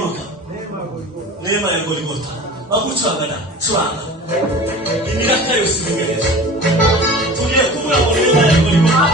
muribuka neema ya Golgotha bagucangana curanga imiraka yose ibugereje tugiye kuvuga ngo neema ya Golgotha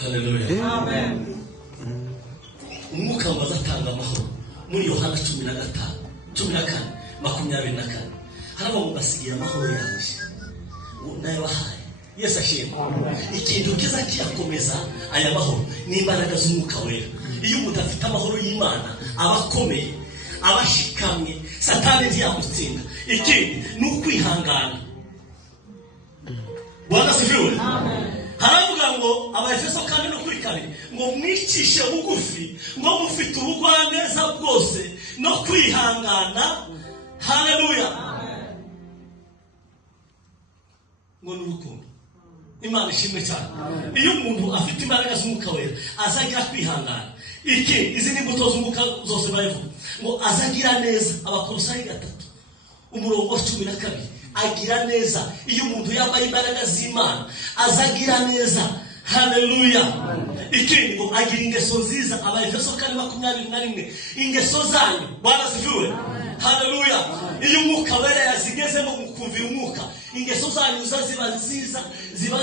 Hallelujah. Amen. Umwuka wazatanga amahoro muri Yohana 15:24 haraba ngo basigira amahoro yawe nayo bahaye Yesu ashimwe. Ikintu kiza kiyakomeza aya mahoro ni imbaraga z'umwuka wera. Iyo umuntu afite amahoro y'Imana abakomeye abashikamye Satani ntiyamutsinda. Ikindi ni ukwihangana. Bwana sifiwe. Amen. Haravuga ngo Abaefeso 4:4 ngo mwicishe bugufi ngo mufite ubugwaneza bwose no kwihangana. Haleluya. Amen. Ngo nurukundo. Imana ishimwe cyane. Iyo umuntu afite imbaraga z'umwuka wera azagira kwihangana. Izi ni imbuto z'umwuka zose bayivuga ngo azagira neza. Abakolosayi 3:12 agira neza. Iyo umuntu yambaye imbaraga z'Imana azagira neza. haleluya. Ikindi ngo agira ingeso nziza, Abaefeso 4:21, ingeso zanyu Bwana sifiwe, haleluya. Iyo umwuka wera yazigezemo mukumvira umwuka, ingeso zanyu ziba nziza, ziba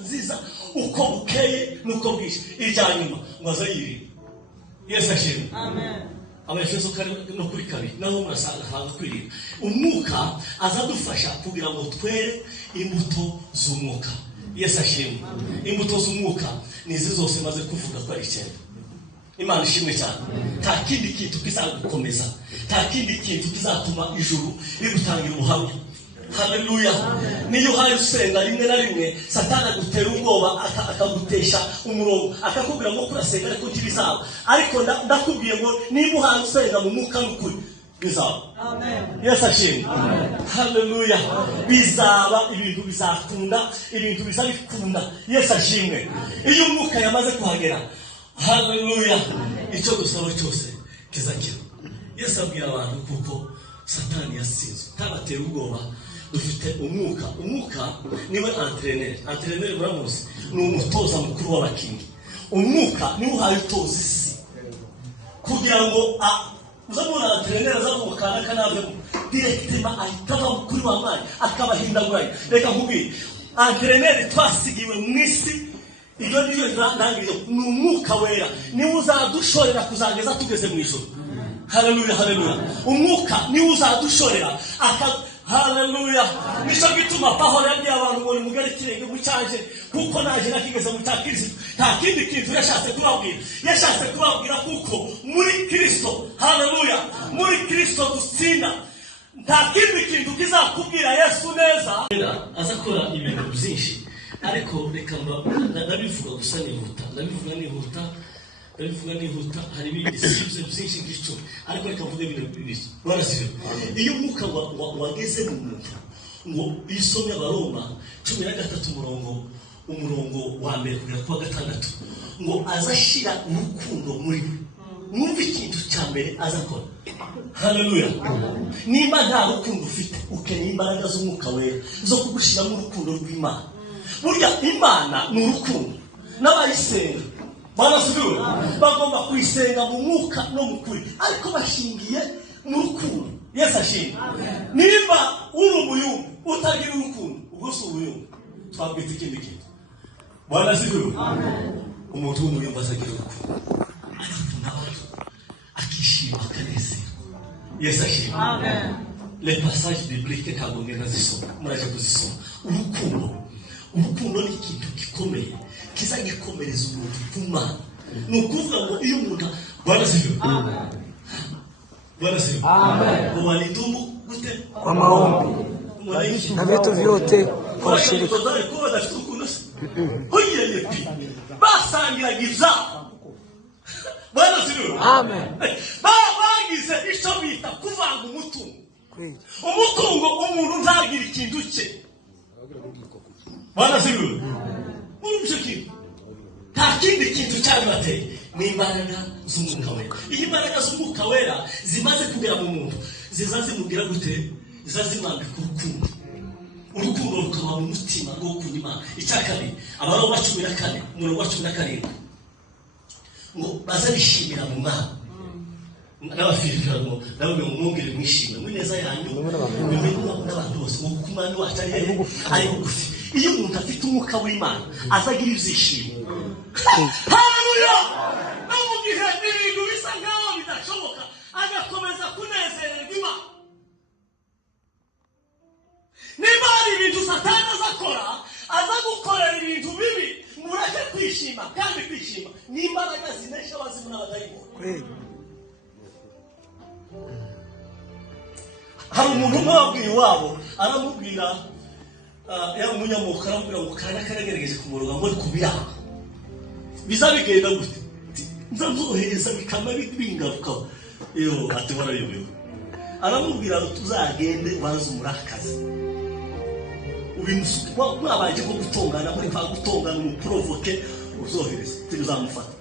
nziza uko bukeye nuko bwije. Irya nyuma ngo azayiri. Yesu ashimwe, amen. Abaefeso 4:2 naho murasanga hanga kwirira. Umwuka azadufasha kugira ngo twere imbuto z'umwuka. Yesu ashimwe. Imbuto z'umwuka nizi zose maze kuvuga ko ari 9. Imana ishimwe cyane. Nta kindi kintu kizagukomeza, nta kindi kintu kizatuma ijuru rigutangira ubuhamya. Haleluya. Niyo hayo usenga rimwe na rimwe Satani agutera ubwoba, akagutesha umurongo, akakubwira ngo kurasenga ariko ntibizaba. Ariko ndakubwiye ngo niba uhaye usenga mu mwuka n'ukuri bizaba. Amen. Yesu ashimwe. Haleluya. Bizaba, ibintu bizakunda, ibintu bizabikunda. Yesu ashimwe. Iyo umwuka yamaze kuhagera, haleluya, icyo dusaba cyose kizakira. Yesu abwira abantu kuko Satani yasinzwe, ntabatera ubwoba. Dufite umwuka. Umwuka niwe entraîneur. Entraîneur muramuzi, ni umutoza mukuru w'abakingi. Umwuka niwe uhaye utoza isi kugira ngo uzamura entraîneur azamukana kanavemo directement ahitava kuri wa mwana akabahindaguranya. Reka nkubwire, entraîneur twasigiwe mu isi, iyo niyo ndangiriro, ni umwuka wera niwe uzadushorera kuzageza tugeze mu ijuru. Haleluya, haleluya. Umwuka niwe uzadushorera haleluya. Nico gituma Pawulo yabwiye abantu ngo nimugere kirenge mu cyaje, kuko naje nakigeze mu cya Kristo. Nta kindi kintu yashatse kubabwira kuko muri Kristo, haleluya, muri Kristo dutsinda. Nta kindi kintu kizakubwira Yesu neza. Azakora ibintu byinshi, ariko reka ndabivuga gusa nihuta. Hari ibindi sibyo byinshi ngicyo, ariko reka mvuge ibintu bibiri. Barasibe iyo umwuka wageze mu muntu, ngo isomye Abaroma 13 umurongo wa mbere kugera ku 6, ngo azashira urukundo muri we. Mwumva ikintu cya mbere azakora. Haleluya. Nimba nta rukundo ufite, ukeneye imbaraga z'umwuka wera zo kugushira mu rukundo rw'Imana. Burya Imana ni urukundo, n'abayisenga barasibiwe bagomba kwisenga mu mwuka no mu kuri, ariko bashingiye mu rukundo. Yesu ashimwe. Nimba uri umuyumbi utagira urukundo, ubwo si umuyumbi, twabwita ikindi kintu. Barasibiwe. Umuntu w'umuyumbi azagira urukundo, agakunda abantu, akishima, akanezerwa. Yesu ashimwe. Amen. Les passages bibliques ntabwo ngenda zisoma, muraje kuzisoma. Urukundo ni ikintu gikomeye kizagikomereza umuntu ku Mana. Ni ukuvuga ngo iyo umuntu barasibiwe, ngo walidumu gute kwa maombi na vitu vyote kwa ushirika. Basangiraga ibyabo. Barasibiwe. Amen. Bagize icyo bita kuvanga umutungo. Umutungo umuntu ntagira ikintu cye. Barasibiwe. Nta kindi kintu cyabibateye, ni imbaraga z'umwuka wera. Iyi mbaraga z'umwuka wera zimaze kugera mu muntu, zizazimubwira gute? Zizazimwambika urukundo. Urukundo rukaba mu mutima rwo gukunda Imana. Icya kabiri, Abaroma 14 umurongo wa 17, ngo bazabishimira mu Mana. N'abafilipi ngo nabo mwongere mwishime mu neza yanyu, n'abantu bose ngo kuko Imana wacu ari bugufi. Iyo umuntu afite umwuka w'Imana azagira ibyishimo. Haleluya. No mu gihe ibintu bisa nkaho bidashoboka, agakomeza kunezererwa Imana. Niba hari ibintu Satani azakora, azagukorera ibintu bibi, mureke kwishima, kandi kwishima ni imbaraga zinesha abazimu n'abadayimoni. Hari umuntu umwe wabwiye iwabo, aramubwira ya umunyamuka, aramubwira ngo kanya karagerageje kumuroga ngo kubiranga bizabigenda gute, nza nzohereza bikama bingaruka. Ati warayobewe. Aramubwira ngo tuzagende ubanze umurakazi, mwabanje ko gutongana, muri kwa gutongana umuprovoke, uzohereza tuzamufata.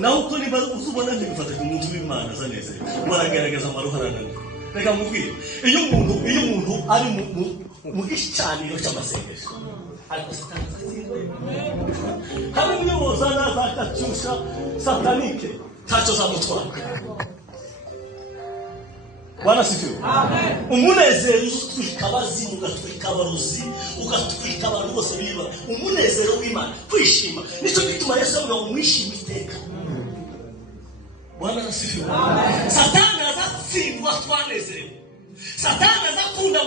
Naho uko niba uzubona ntibifata umuntu w'Imana azanezera, baragaragaza amaruharananira. Reka mubwire, iyo umuntu ari mu gicaniro cy'amasengesho, ariko satani azatsinzwe. Hari umuyobozi azakacyusha satanike ntacyo zamutwara. Bwana sifiwe. Amen. Umunezero utwika abazimu, ugatwika abarozi, ugatwika abantu bose biba. Umunezero w'Imana, kwishima. Nicyo gituma Yesu avuga ngo mwishime iteka. Bwana sifiwe. Amen. Satani azatsindwa twanezerewe. Satani azakunda